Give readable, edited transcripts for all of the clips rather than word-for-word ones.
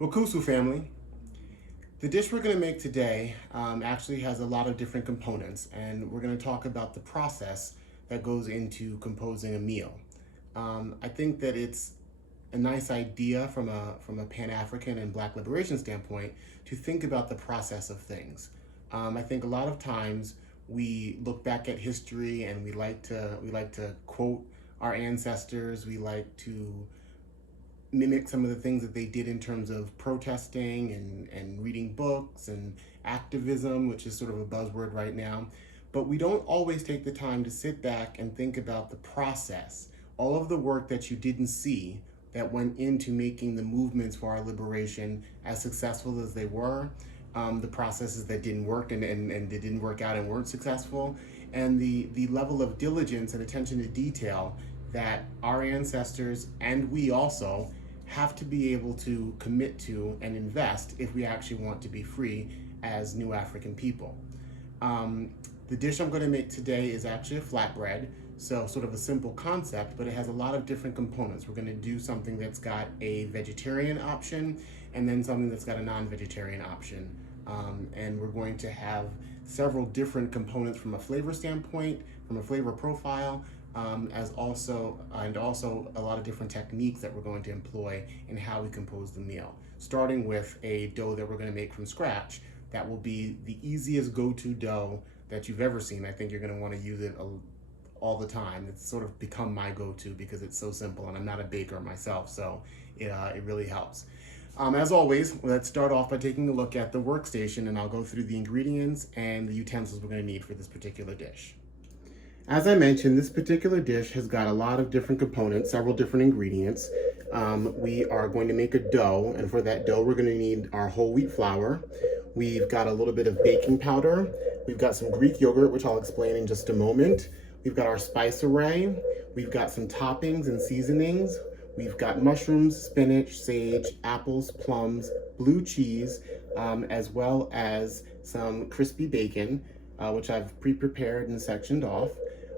Wakusu family, the dish we're going to make today actually has a lot of different components, and we're going to talk about the process that goes into composing a meal. I think that it's a nice idea from a Pan-African and Black liberation standpoint to think about the process of things. I think a lot of times we look back at history and we like to quote our ancestors. We like to mimic some of the things that they did in terms of protesting and reading books and activism, which is sort of a buzzword right now. But we don't always take the time to sit back and think about the process, all of the work that you didn't see that went into making the movements for our liberation as successful as they were, the processes that didn't work and they didn't work out and weren't successful, and the level of diligence and attention to detail that our ancestors and we also have to be able to commit to and invest if we actually want to be free as new African people. Um, the dish I'm going to make today is actually a flatbread, so sort of a simple concept, but it has a lot of different components. We're going to do something that's got a vegetarian option and then something that's got a non-vegetarian option. And we're going to have several different components from a flavor standpoint, from a flavor profile, as also and also a lot of different techniques that we're going to employ in how we compose the meal. Starting with a dough that we're going to make from scratch, that will be the easiest go-to dough that you've ever seen. I think you're going to want to use it all the time. It's sort of become my go-to because it's so simple, and I'm not a baker myself, so it really helps. As always, let's start off by taking a look at the workstation, and I'll go through the ingredients and the utensils we're going to need for this particular dish. As I mentioned, this particular dish has got a lot of different components, several different ingredients. We are going to make a dough, and for that dough, we're going to need our whole wheat flour. We've got a little bit of baking powder. We've got some Greek yogurt, which I'll explain in just a moment. We've got our spice array. We've got some toppings and seasonings. We've got mushrooms, spinach, sage, apples, plums, blue cheese, as well as some crispy bacon, which I've pre-prepared and sectioned off.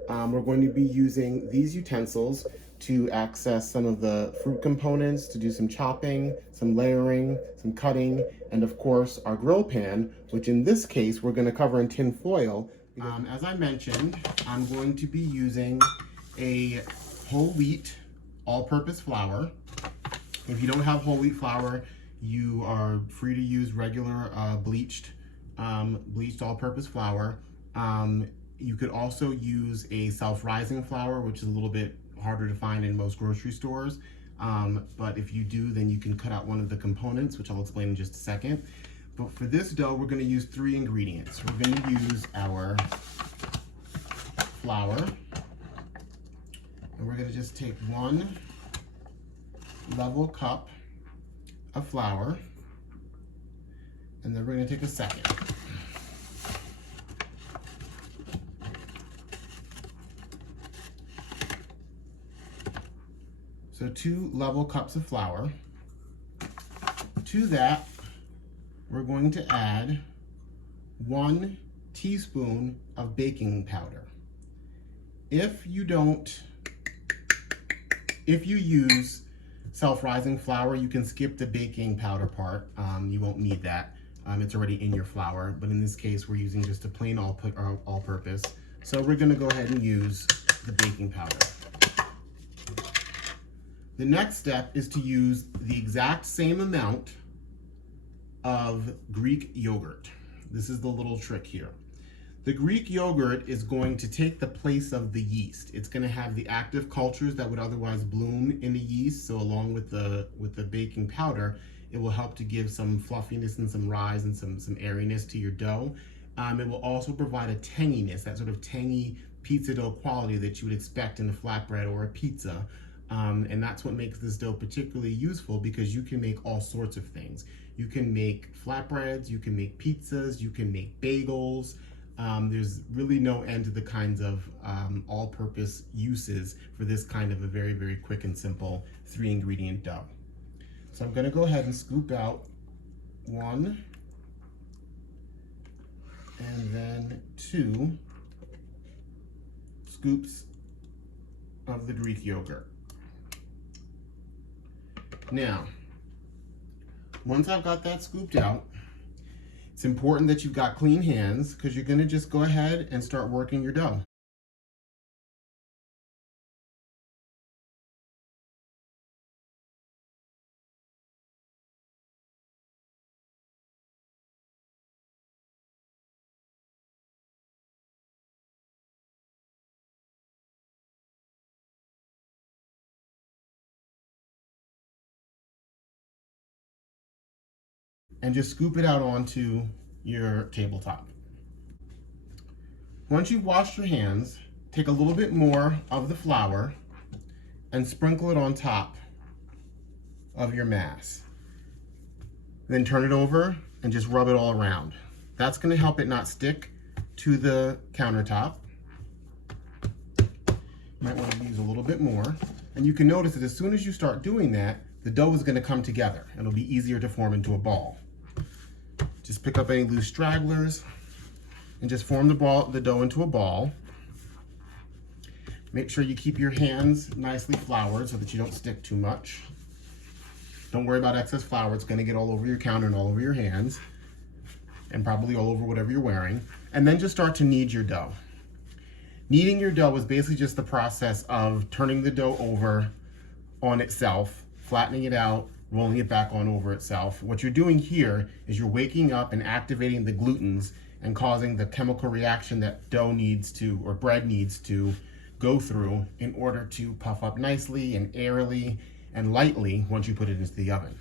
We're going to be using these utensils to access some of the fruit components, to do some chopping, some layering, some cutting, and of course our grill pan, which in this case we're going to cover in tin foil. As I mentioned, I'm going to be using a whole wheat all-purpose flour. If you don't have whole wheat flour, you are free to use regular bleached all-purpose flour. You could also use a self-rising flour, which is a little bit harder to find in most grocery stores. But if you do, then you can cut out one of the components, which I'll explain in just a second. But for this dough, we're going to use 3 ingredients. We're going to use our flour, and we're going to just take 1 level cup of flour, and then we're going to take a second. So 2 level cups of flour. To that, we're going to add 1 teaspoon of baking powder. If you use self-rising flour, you can skip the baking powder part. You won't need that. It's already in your flour, but in this case, we're using just a plain all-purpose. So we're gonna go ahead and use the baking powder. The next step is to use the exact same amount of Greek yogurt. This is the little trick here. The Greek yogurt is going to take the place of the yeast. It's going to have the active cultures that would otherwise bloom in the yeast. So along with the baking powder, it will help to give some fluffiness and some rise and some airiness to your dough. It will also provide a tanginess, that sort of tangy pizza dough quality that you would expect in a flatbread or a pizza. And that's what makes this dough particularly useful, because you can make all sorts of things. You can make flatbreads, you can make pizzas, you can make bagels. There's really no end to the kinds of all-purpose uses for this kind of a very, very quick and simple 3-ingredient dough. So I'm going to go ahead and scoop out 1 and then 2 scoops of the Greek yogurt. Now, Once I've got that scooped out, it's important that you've got clean hands because you're gonna just go ahead and start working your dough. And just scoop it out onto your tabletop. Once you've washed your hands, take a little bit more of the flour and sprinkle it on top of your mass. Then turn it over and just rub it all around. That's gonna help it not stick to the countertop. You might wanna use a little bit more. And you can notice that as soon as you start doing that, the dough is gonna come together. It'll be easier to form into a ball. Just pick up any loose stragglers and just form the dough into a ball. Make sure you keep your hands nicely floured so that you don't stick too much. Don't worry about excess flour. It's gonna get all over your counter and all over your hands and probably all over whatever you're wearing. And then just start to knead your dough. Kneading your dough is basically just the process of turning the dough over on itself, flattening it out, rolling it back on over itself. What you're doing here is you're waking up and activating the glutens and causing the chemical reaction that dough needs to, or bread needs to, go through in order to puff up nicely and airily and lightly once you put it into the oven.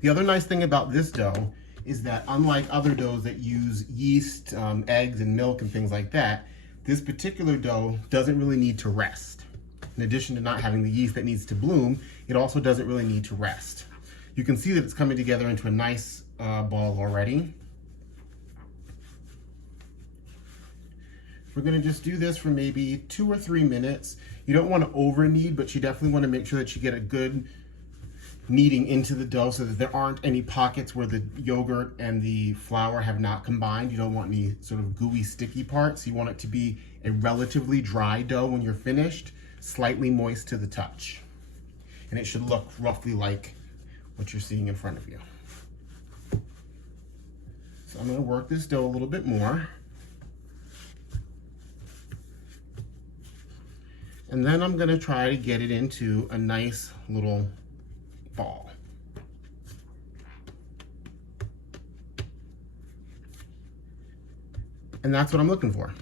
The other nice thing about this dough is that unlike other doughs that use yeast, eggs, and milk and things like that, this particular dough doesn't really need to rest. In addition to not having the yeast that needs to bloom, it also doesn't really need to rest. You can see that it's coming together into a nice ball already. We're gonna just do this for maybe 2 or 3 minutes. You don't wanna over knead, but you definitely wanna make sure that you get a good kneading into the dough so that there aren't any pockets where the yogurt and the flour have not combined. You don't want any sort of gooey, sticky parts. You want it to be a relatively dry dough when you're finished, slightly moist to the touch. And it should look roughly like what you're seeing in front of you. So I'm gonna work this dough a little bit more. And then I'm gonna try to get it into a nice little ball. And that's what I'm looking for.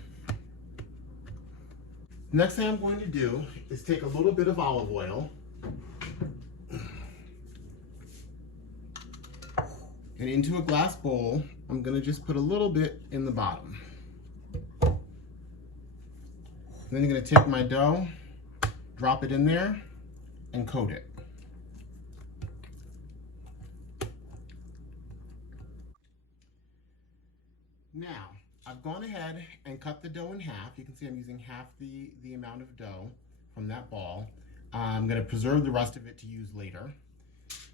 Next thing I'm going to do is take a little bit of olive oil and into a glass bowl, I'm gonna just put a little bit in the bottom. And then I'm gonna take my dough, drop it in there, and coat it. Now, I've gone ahead and cut the dough in half. You can see I'm using half the amount of dough from that ball. I'm gonna preserve the rest of it to use later.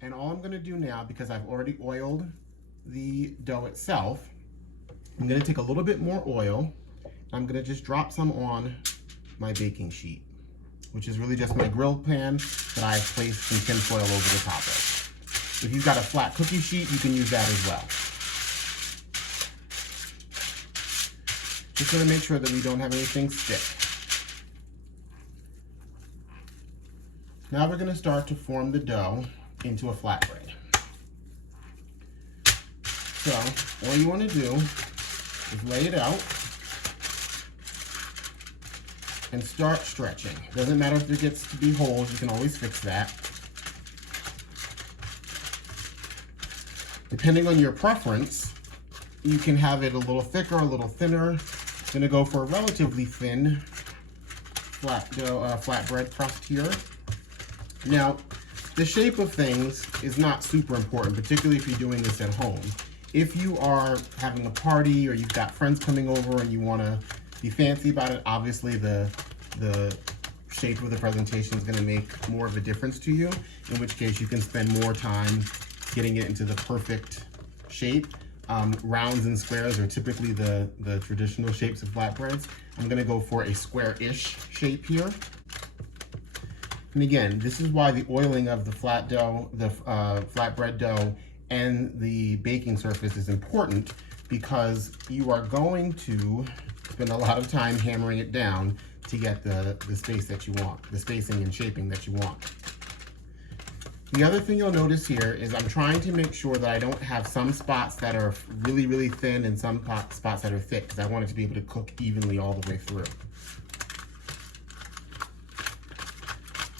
And all I'm gonna do now, because I've already oiled the dough itself, I'm gonna take a little bit more oil. I'm gonna just drop some on my baking sheet, which is really just my grill pan that I've placed some tin foil over the top of. If you've got a flat cookie sheet, you can use that as well. Just gonna make sure that we don't have anything stick. Now we're gonna start to form the dough into a flatbread. So all you wanna do is lay it out and start stretching. Doesn't matter if there gets to be holes, you can always fix that. Depending on your preference, you can have it a little thicker, a little thinner. I'm gonna go for a relatively thin flatbread crust here. Now, the shape of things is not super important, particularly if you're doing this at home. If you are having a party or you've got friends coming over and you wanna be fancy about it, obviously the shape of the presentation is gonna make more of a difference to you, in which case you can spend more time getting it into the perfect shape. Rounds and squares are typically the traditional shapes of flatbreads. I'm gonna go for a square-ish shape here. And again, this is why the oiling of the flatbread dough and the baking surface is important, because you are going to spend a lot of time hammering it down to get the space that you want, the spacing and shaping that you want. The other thing you'll notice here is I'm trying to make sure that I don't have some spots that are really, really thin and some spots that are thick, because I want it to be able to cook evenly all the way through.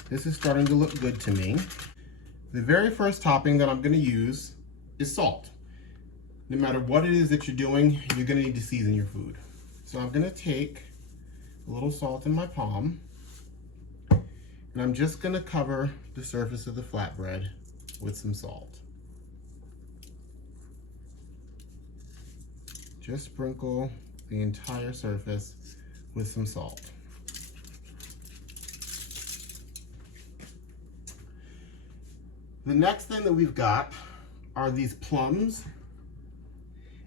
This is starting to look good to me. The very first topping that I'm going to use is salt. No matter what it is that you're doing, you're going to need to season your food. So I'm going to take a little salt in my palm, and I'm just going to cover the surface of the flatbread with some salt. Just sprinkle the entire surface with some salt. The next thing that we've got are these plums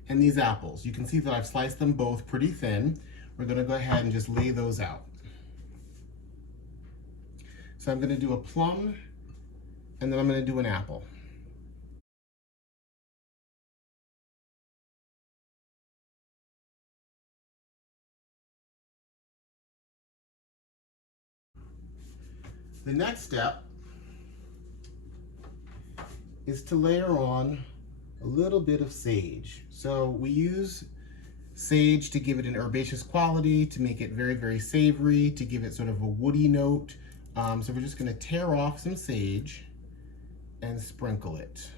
and these apples. You can see that I've sliced them both pretty thin. We're gonna go ahead and just lay those out. So I'm gonna do a plum, and then I'm gonna do an apple. The next step is to layer on a little bit of sage. So we use sage to give it an herbaceous quality, to make it very, very savory, to give it sort of a woody note. So we're just gonna tear off some sage and sprinkle it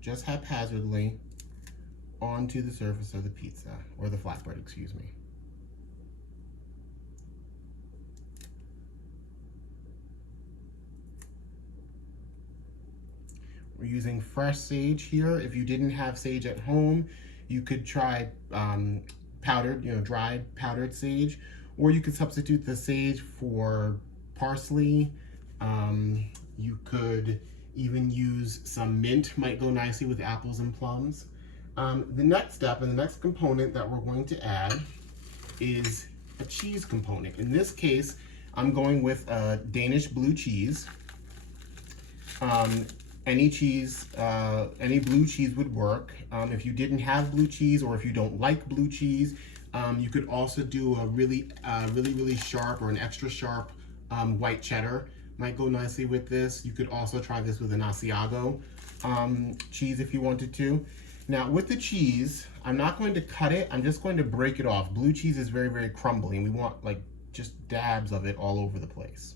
just haphazardly onto the surface of the pizza, or the flatbread, excuse me. We're using fresh sage here. If you didn't have sage at home, you could try powdered, dried powdered sage, or you could substitute the sage for parsley. You could even use some mint, might go nicely with apples and plums. The next step and the next component that we're going to add is a cheese component. In this case, I'm going with Danish blue cheese. Any cheese, any blue cheese would work. If you didn't have blue cheese, or if you don't like blue cheese, you could also do a really sharp or an extra sharp white cheddar. Might go nicely with this. You could also try this with an Asiago cheese if you wanted to. Now with the cheese, I'm not going to cut it, I'm just going to break it off. Blue cheese is very, very crumbly, and we want like just dabs of it all over the place.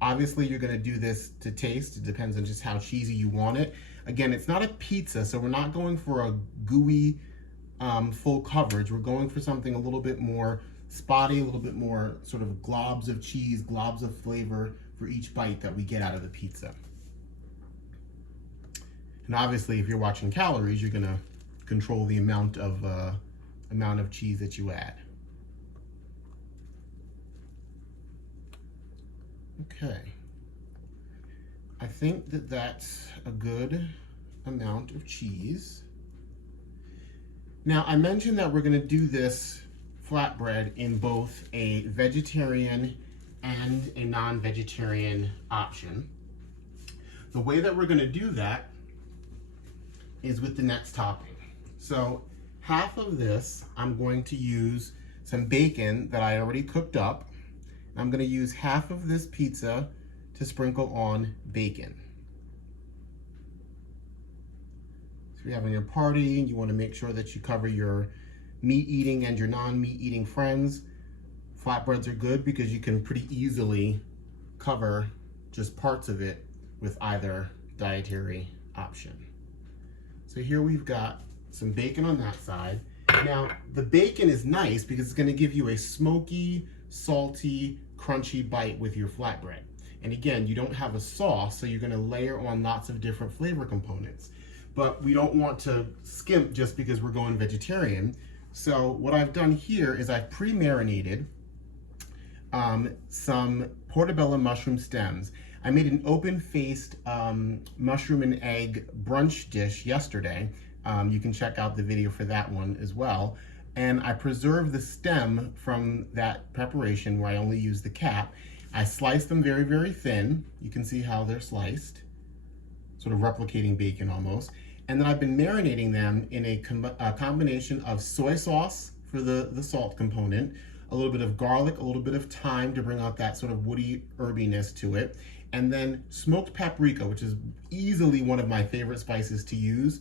Obviously, you're gonna do this to taste. It depends on just how cheesy you want it. Again, it's not a pizza, so we're not going for a gooey, full coverage. We're going for something a little bit more spotty, a little bit more sort of globs of cheese, globs of flavor for each bite that we get out of the pizza. And obviously, if you're watching calories, you're gonna control the amount of cheese that you add. Okay, I think that that's a good amount of cheese. Now, I mentioned that we're going to do this flatbread in both a vegetarian and a non-vegetarian option. The way that we're going to do that is with the next topping. So half of this, I'm going to use some bacon that I already cooked up. I'm going to use half of this pizza to sprinkle on bacon. So if you're having a party, you want to make sure that you cover your meat eating and your non-meat eating friends. Flatbreads are good because you can pretty easily cover just parts of it with either dietary option. So here we've got some bacon on that side. Now, the bacon is nice because it's going to give you a smoky, salty, crunchy bite with your flatbread. And again, you don't have a sauce, so you're going to layer on lots of different flavor components. But we don't want to skimp just because we're going vegetarian. So what I've done here is I've pre-marinated some portobello mushroom stems. I made an open-faced mushroom and egg brunch dish yesterday. You can check out the video for that one as well. And I preserved the stem from that preparation where I only used the cap. I sliced them very, very thin. You can see how they're sliced, sort of replicating bacon almost. And then I've been marinating them in a combination of soy sauce for the salt component, a little bit of garlic, a little bit of thyme to bring out that sort of woody herbiness to it, and then smoked paprika, which is easily one of my favorite spices to use.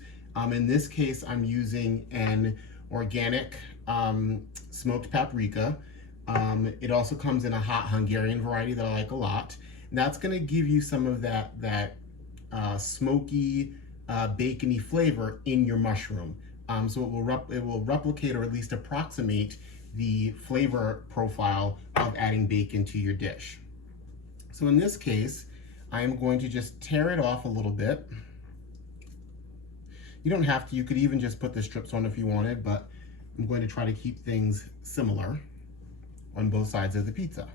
In this case, I'm using an organic smoked paprika. It also comes in a hot Hungarian variety that I like a lot. And that's gonna give you some of that smoky, bacony flavor in your mushroom. So it will replicate or at least approximate the flavor profile of adding bacon to your dish. So in this case, I am going to just tear it off a little bit. You don't have to, you could even just put the strips on if you wanted, but I'm going to try to keep things similar on both sides of the pizza.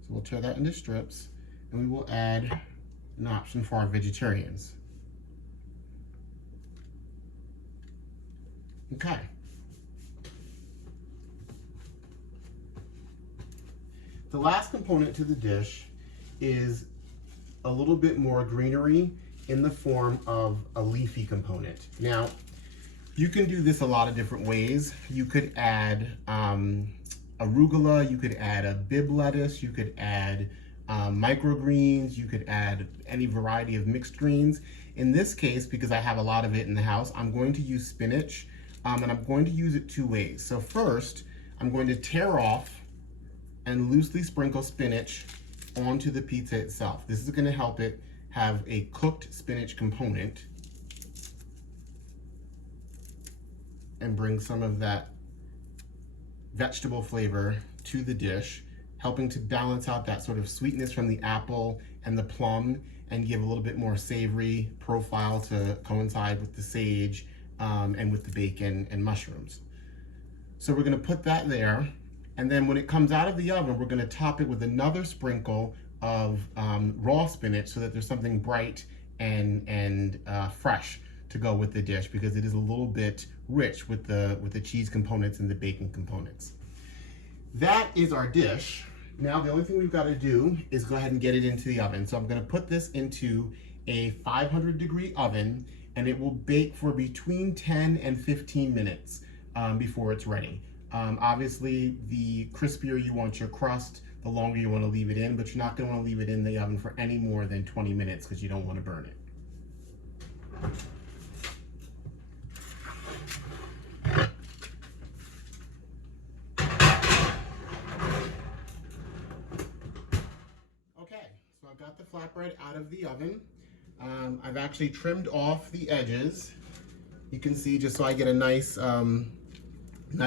So we'll tear that into strips, and we will add an option for our vegetarians. Okay. The last component to the dish is a little bit more greenery in the form of a leafy component. Now, you can do this a lot of different ways. You could add arugula, you could add a bib lettuce, you could add microgreens, you could add any variety of mixed greens. In this case, because I have a lot of it in the house, I'm going to use spinach, and I'm going to use it two ways. So first, I'm going to tear off and loosely sprinkle spinach onto the pizza itself. This is gonna help it have a cooked spinach component and bring some of that vegetable flavor to the dish, helping to balance out that sort of sweetness from the apple and the plum and give a little bit more savory profile to coincide with the sage and with the bacon and mushrooms. So we're gonna put that there. And then when it comes out of the oven, we're gonna top it with another sprinkle of raw spinach so that there's something bright and fresh to go with the dish, because it is a little bit rich with the cheese components and the bacon components. That is our dish. Now the only thing we've got to do is go ahead and get it into the oven. So I'm gonna put this into a 500-degree oven, and it will bake for between 10 and 15 minutes before it's ready. Obviously, the crispier you want your crust, the longer you want to leave it in, but you're not going to want to leave it in the oven for any more than 20 minutes because you don't want to burn it. Okay, so I've got the flatbread out of the oven. I've actually trimmed off the edges. You can see, just so I get a nice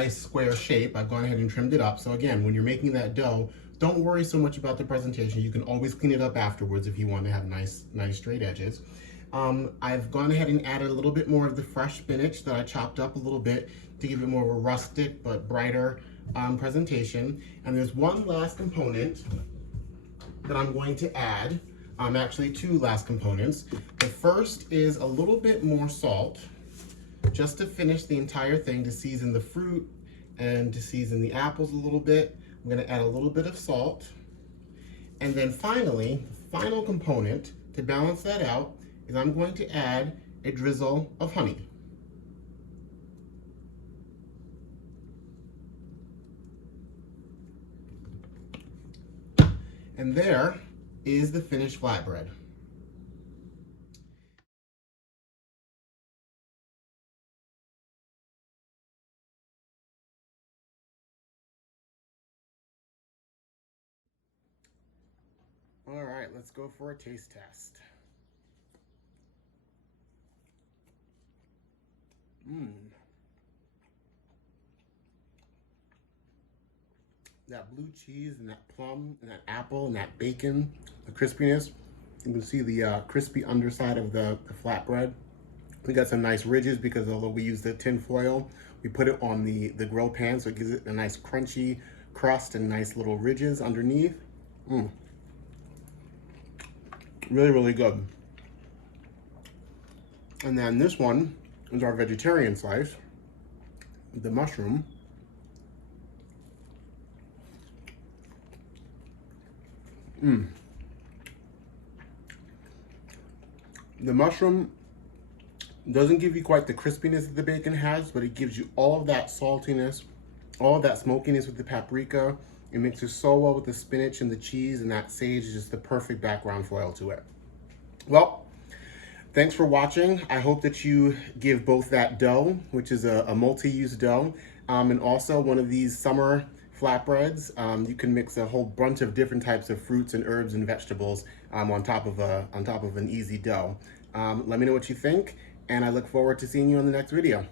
square shape, I've gone ahead and trimmed it up. So again, when you're making that dough, don't worry so much about the presentation. You can always clean it up afterwards if you want to have nice straight edges. I've gone ahead and added a little bit more of the fresh spinach that I chopped up a little bit to give it more of a rustic but brighter presentation. And there's one last component that I'm going to add. Actually, two last components. The first is a little bit more salt, just to finish the entire thing, to season the fruit and to season the apples a little bit. I'm gonna add a little bit of salt. And then finally, the final component to balance that out is I'm going to add a drizzle of honey. And there is the finished flatbread. All right, let's go for a taste test. That blue cheese and that plum and that apple and that bacon, the crispiness. You can see the crispy underside of the flatbread. We got some nice ridges because although we use the tin foil, we put it on the grill pan, so it gives it a nice crunchy crust and nice little ridges underneath. Really, really good. And then this one is our vegetarian slice, the mushroom. The mushroom doesn't give you quite the crispiness that the bacon has, but it gives you all of that saltiness, all of that smokiness with the paprika. It mixes so well with the spinach and the cheese, and that sage is just the perfect background foil to it. Well, thanks for watching. I hope that you give both that dough, which is a multi-use dough, and also one of these summer flatbreads. You can mix a whole bunch of different types of fruits and herbs and vegetables on top of an easy dough. Let me know what you think, and I look forward to seeing you on the next video.